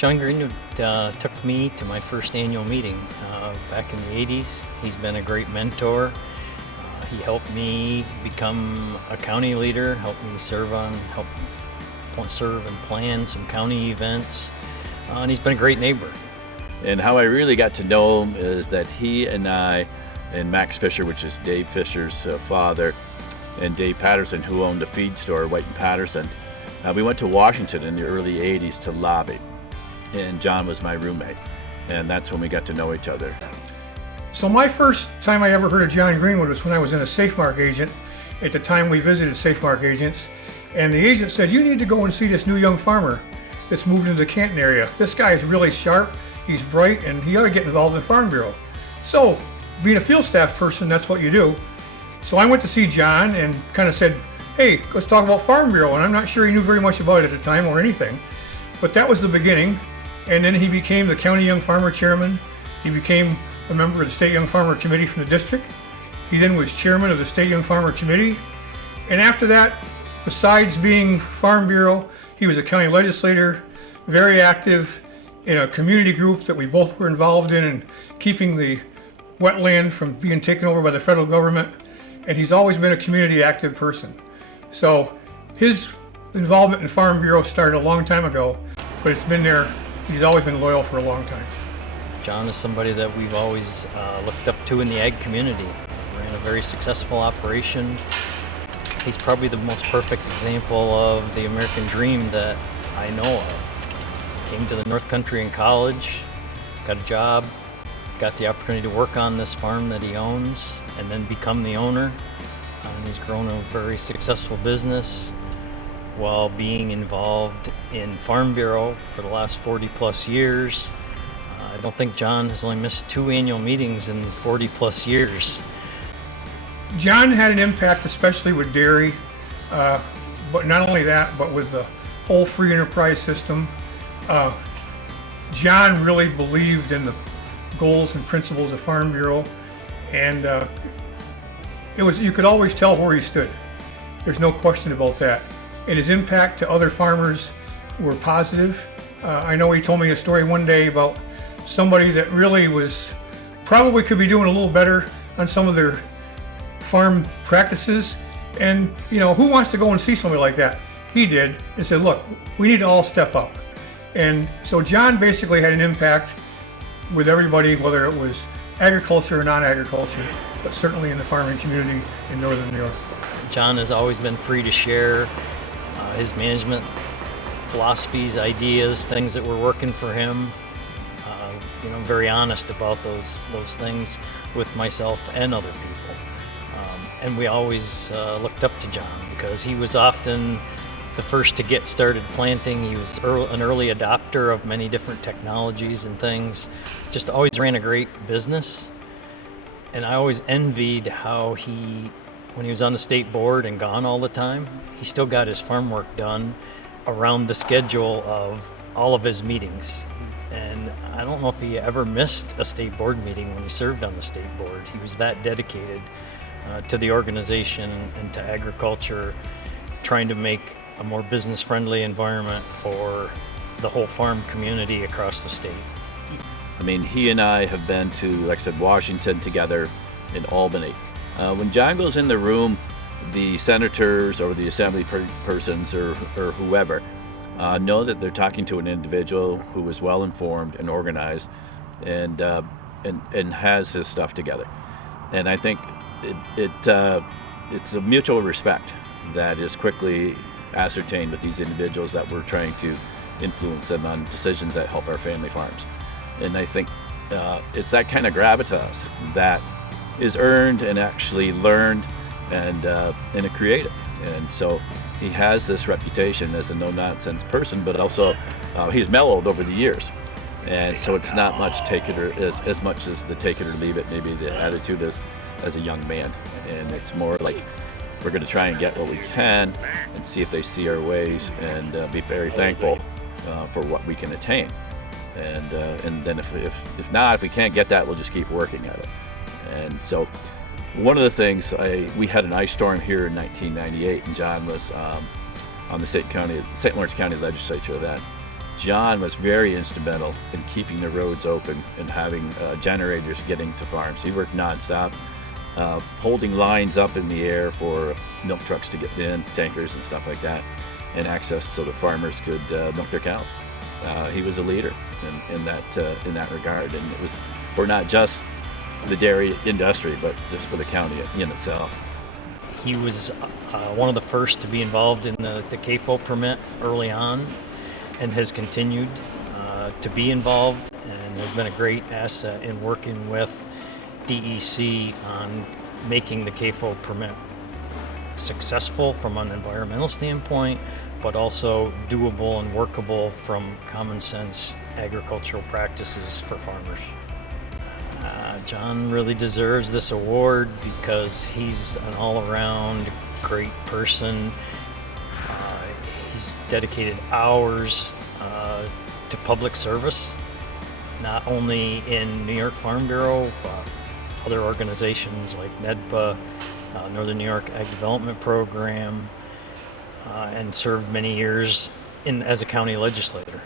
Jon Greenwood took me to my first annual meeting back in the 80s. He's been a great mentor. He helped me become a county leader, helped me serve and plan some county events, and he's been a great neighbor. And how I really got to know him is that he and I, and Max Fisher, which is Dave Fisher's father, and Dave Patterson, who owned a feed store, White and Patterson, we went to Washington in the early 80s to lobby. And Jon was my roommate, and that's when we got to know each other. So my first time I ever heard of Jon Greenwood was when I was in a SafeMark agent. At the time we visited SafeMark agents, and the agent said, "You need to go and see this new young farmer that's moved into the Canton area. This guy is really sharp, he's bright, and he ought to get involved in the Farm Bureau." So, being a field staff person, that's what you do. So I went to see Jon and kind of said, "Hey, let's talk about Farm Bureau," and I'm not sure he knew very much about it at the time or anything, but that was the beginning. And then he became the County Young Farmer Chairman. He became a member of the State Young Farmer Committee from the district. He then was Chairman of the State Young Farmer Committee. And after that, besides being Farm Bureau, he was a county legislator, very active in a community group that we both were involved in keeping the wetland from being taken over by the federal government. And he's always been a community active person. So his involvement in Farm Bureau started a long time ago, but it's been there. He's always been loyal for a long time. Jon is somebody that we've always looked up to in the ag community. Ran a very successful operation. He's probably the most perfect example of the American dream that I know of. Came to the North Country in college, got a job, got the opportunity to work on this farm that he owns, and then become the owner. And he's grown a very successful business while being involved in Farm Bureau for the last 40 plus years. I don't think Jon has only missed 2 annual meetings in 40 plus years. Jon had an impact, especially with dairy, but not only that, but with the whole free enterprise system. Jon really believed in the goals and principles of Farm Bureau, and you could always tell where he stood. There's no question about that. And his impact to other farmers were positive. I know he told me a story one day about somebody that really probably could be doing a little better on some of their farm practices. And who wants to go and see somebody like that? He did, and said, "Look, we need to all step up." And so Jon basically had an impact with everybody, whether it was agriculture or non-agriculture, but certainly in the farming community in Northern New York. Jon has always been free to share his management philosophies, ideas, things that were working for him. Very honest about those things with myself and other people. And we always looked up to Jon because he was often the first to get started planting. He was an early adopter of many different technologies and things. Just always ran a great business. And I always envied how when he was on the state board and gone all the time, he still got his farm work done around the schedule of all of his meetings. And I don't know if he ever missed a state board meeting when he served on the state board. He was that dedicated to the organization and to agriculture, trying to make a more business-friendly environment for the whole farm community across the state. I mean, he and I have been to, like I said, Washington together, in Albany. When Jon goes in the room, the senators or the assembly persons or whoever know that they're talking to an individual who is well informed and organized and has his stuff together. And I think it's a mutual respect that is quickly ascertained with these individuals that we're trying to influence them on decisions that help our family farms. And I think it's that kind of gravitas that is earned and actually learned and created. And so he has this reputation as a no-nonsense person, but also he's mellowed over the years. And so it's not much take it or as much as the take it or leave it, maybe the attitude is as a young man. And it's more like we're going to try and get what we can and see if they see our ways and be very thankful for what we can attain. And then if not, if we can't get that, we'll just keep working at it. And so one of the things, we had an ice storm here in 1998, and Jon was on the St. Lawrence County Legislature then. John was very instrumental in keeping the roads open and having generators getting to farms. He worked nonstop, holding lines up in the air for milk trucks to get in, tankers and stuff like that, and access so the farmers could milk their cows. He was a leader in that regard, and it was for not just the dairy industry, but just for the county in itself. He was one of the first to be involved in the CAFO permit early on, and has continued to be involved, and has been a great asset in working with DEC on making the CAFO permit successful from an environmental standpoint, but also doable and workable from common sense agricultural practices for farmers. John really deserves this award because he's an all-around great person. He's dedicated hours to public service, not only in New York Farm Bureau, other organizations like NEDPA, Northern New York Ag Development Program, and served many years as a county legislator.